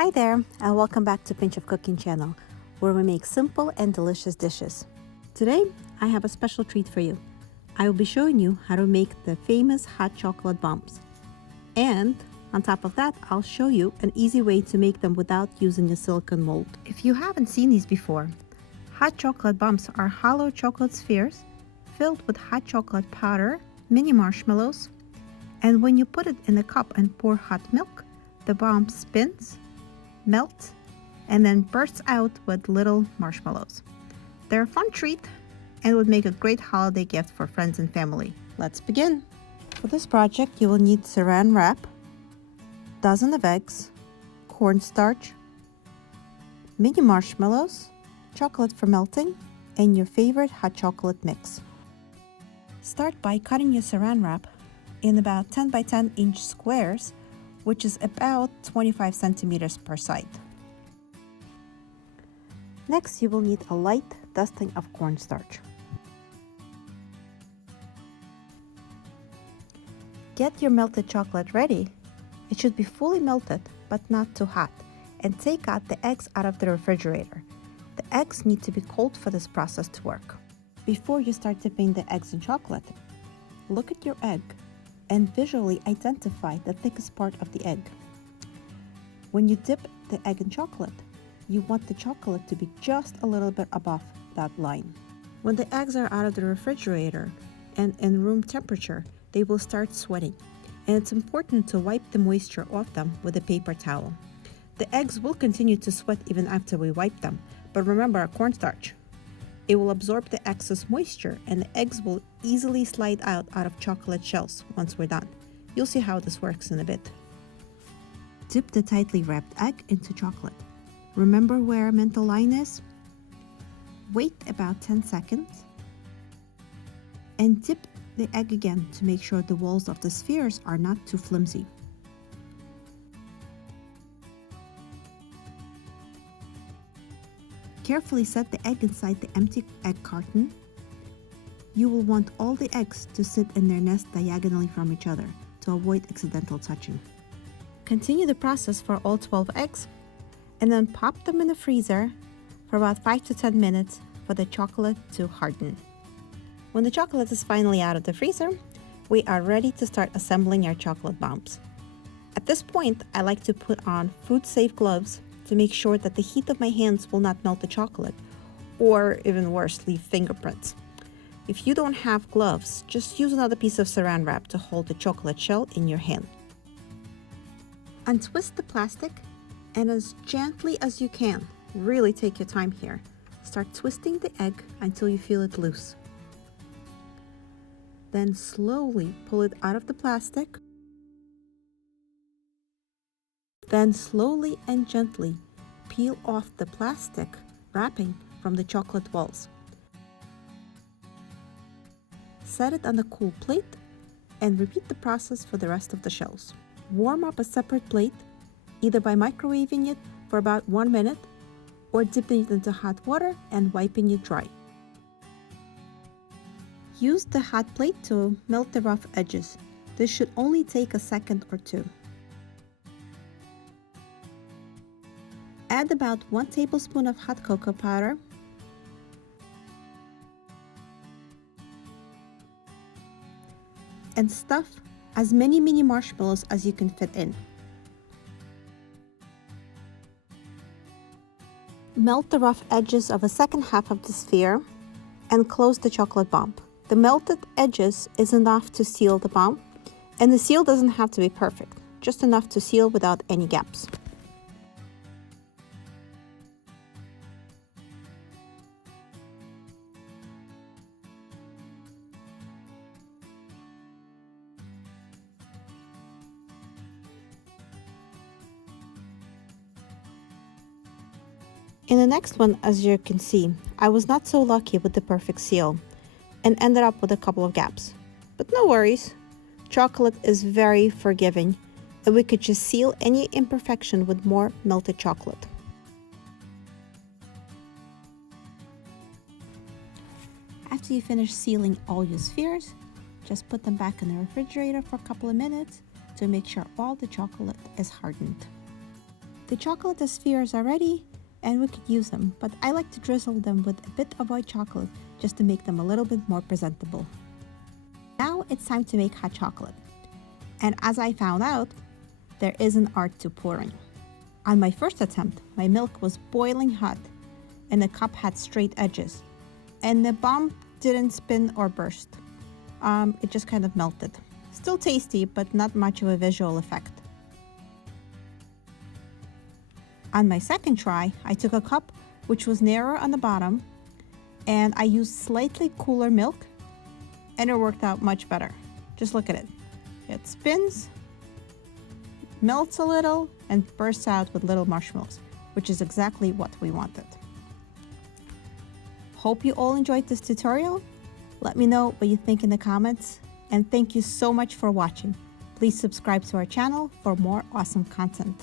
Hi there, and welcome back to Pinch of Cooking channel, where we make simple and delicious dishes. Today, I have a special treat for you. I will be showing you how to make the famous hot chocolate bombs. And on top of that, I'll show you an easy way to make them without using a silicone mold. If you haven't seen these before, hot chocolate bombs are hollow chocolate spheres filled with hot chocolate powder, mini marshmallows, and when you put it in a cup and pour hot milk, the bomb spins, melts, and then bursts out with little marshmallows. They're a fun treat and would make a great holiday gift for friends and family. Let's begin. For this project, you will need saran wrap, dozen of eggs, cornstarch, mini marshmallows, chocolate for melting, and your favorite hot chocolate mix. Start by cutting your saran wrap in about 10 by 10 inch squares, which is about 25 centimeters per side. Next, you will need a light dusting of cornstarch. Get your melted chocolate ready. It should be fully melted, but not too hot, and take out the eggs out of the refrigerator. The eggs need to be cold for this process to work. Before you start dipping the eggs in chocolate, look at your egg and visually identify the thickest part of the egg. When you dip the egg in chocolate, you want the chocolate to be just a little bit above that line. When the eggs are out of the refrigerator and in room temperature, they will start sweating, and it's important to wipe the moisture off them with a paper towel. The eggs will continue to sweat even after we wipe them, but remember our cornstarch. It will absorb the excess moisture, and the eggs will easily slide out of chocolate shells once we're done. You'll see how this works in a bit. Dip the tightly wrapped egg into chocolate. Remember where a mental line is? Wait about 10 seconds and dip the egg again to make sure the walls of the spheres are not too flimsy. Carefully set the egg inside the empty egg carton. You will want all the eggs to sit in their nest diagonally from each other to avoid accidental touching. Continue the process for all 12 eggs and then pop them in the freezer for about 5 to 10 minutes for the chocolate to harden. When the chocolate is finally out of the freezer, we are ready to start assembling our chocolate bombs. At this point, I like to put on food-safe gloves to make sure that the heat of my hands will not melt the chocolate, or even worse, leave fingerprints. If you don't have gloves, just use another piece of saran wrap to hold the chocolate shell in your hand. Untwist the plastic and as gently as you can, really take your time here, start twisting the egg until you feel it loose. Then slowly pull it out of the plastic. Then slowly and gently peel off the plastic wrapping from the chocolate walls. Set it on a cool plate and repeat the process for the rest of the shells. Warm up a separate plate, either by microwaving it for about 1 minute or dipping it into hot water and wiping it dry. Use the hot plate to melt the rough edges. This should only take a second or two. Add about 1 tablespoon of hot cocoa powder, and stuff as many mini marshmallows as you can fit in. Melt the rough edges of the second half of the sphere and close the chocolate bomb. The melted edges is enough to seal the bomb, and the seal doesn't have to be perfect, just enough to seal without any gaps. In the next one, as you can see, I was not so lucky with the perfect seal and ended up with a couple of gaps. But no worries, chocolate is very forgiving and we could just seal any imperfection with more melted chocolate. After you finish sealing all your spheres, just put them back in the refrigerator for a couple of minutes to make sure all the chocolate is hardened. The chocolate spheres are ready and we could use them, but I like to drizzle them with a bit of white chocolate just to make them a little bit more presentable. Now it's time to make hot chocolate. And as I found out, there is an art to pouring. On my first attempt, my milk was boiling hot and the cup had straight edges, and the bomb didn't spin or burst. It just kind of melted. Still tasty, but not much of a visual effect. On my second try, I took a cup which was narrower on the bottom and I used slightly cooler milk and it worked out much better. Just look at it. It spins, melts a little, and bursts out with little marshmallows, which is exactly what we wanted. Hope you all enjoyed this tutorial. Let me know what you think in the comments, and thank you so much for watching. Please subscribe to our channel for more awesome content.